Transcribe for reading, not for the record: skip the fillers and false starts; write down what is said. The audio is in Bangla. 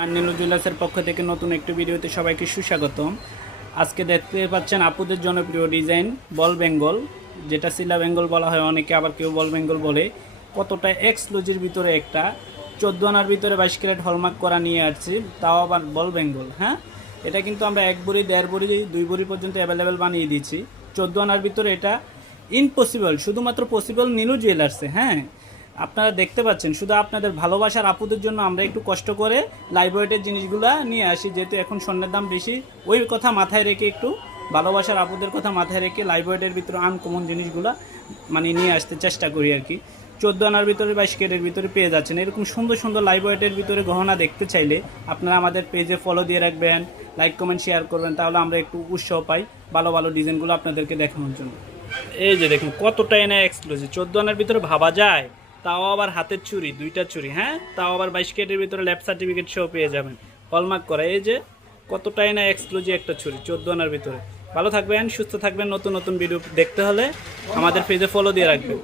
আর নীলু জুয়েলার্সের পক্ষ থেকে নতুন একটি ভিডিওতে সবাইকে সুস্বাগতম। আজকে দেখতে পাচ্ছেন আপুদের জনপ্রিয় ডিজাইন বল বেঙ্গল, যেটা সিলা বেঙ্গল বলা হয়, অনেকে আবার কেউ বল বেঙ্গল বলে। কতটা এক্সক্লুজির ভিতরে একটা 14 আনার ভিতরে 22 ক্যারেট হলমার্ক করা নিয়ে আসছি, তাও আবার বল বেঙ্গল। হ্যাঁ, এটা কিন্তু আমরা 1 ভরি, 1.5 ভরি, 2 ভরি পর্যন্ত অ্যাভেলেবেল বানিয়ে দিচ্ছি। 14 আনার ভিতরে এটা ইম্পসিবল, শুধুমাত্র পসিবল নীলু জুয়েলার্সে। হ্যাঁ, আপনারা দেখতে পাচ্ছেন, শুধু আপনাদের ভালোবাসার আপুদের জন্য আমরা একটু কষ্ট করে লাইভ ওয়েটের জিনিসগুলো নিয়ে আসি, যেহেতু এখন স্বর্ণের দাম বেশি। ওই কথা মাথায় রেখে, একটু ভালোবাসার আপুদের কথা মাথায় রেখে লাইভ ওয়েটের ভিতরে আনকমন জিনিসগুলো মানে নিয়ে আসতে চেষ্টা করি আর কি। 14 আনার ভিতরে 22 ক্যারেটের ভিতরে পেয়ে যাচ্ছেন। এরকম সুন্দর সুন্দর লাইভ ওয়েটের ভিতরে গহনা দেখতে চাইলে আপনারা আমাদের পেজে ফলো দিয়ে রাখবেন, লাইক কমেন্ট শেয়ার করবেন, তাহলে আমরা একটু উৎসাহ পাই ভালো ভালো ডিজাইনগুলো আপনাদেরকে দেখানোর জন্য। এই যে দেখুন কতটা এনে এক্সক্লুসিভ, 14 আনার ভিতরে ভাবা যায়, তাও আবার হাতের চুড়ি, 2টা চুড়ি। হ্যাঁ, তাও আবার 22 ক্যারেটের ভিতরে ল্যাব সার্টিফিকেট সহ পেয়ে যাবেন, হলমার্ক করা। এই যে কতটা এনে এক্সক্লুসিভ একটা চুড়ি 14 আনার ভিতরে। ভালো থাকবেন, সুস্থ থাকবেন। নতুন নতুন ভিডিও দেখতে হলে আমাদের পেজে ফলো দিয়ে রাখবেন।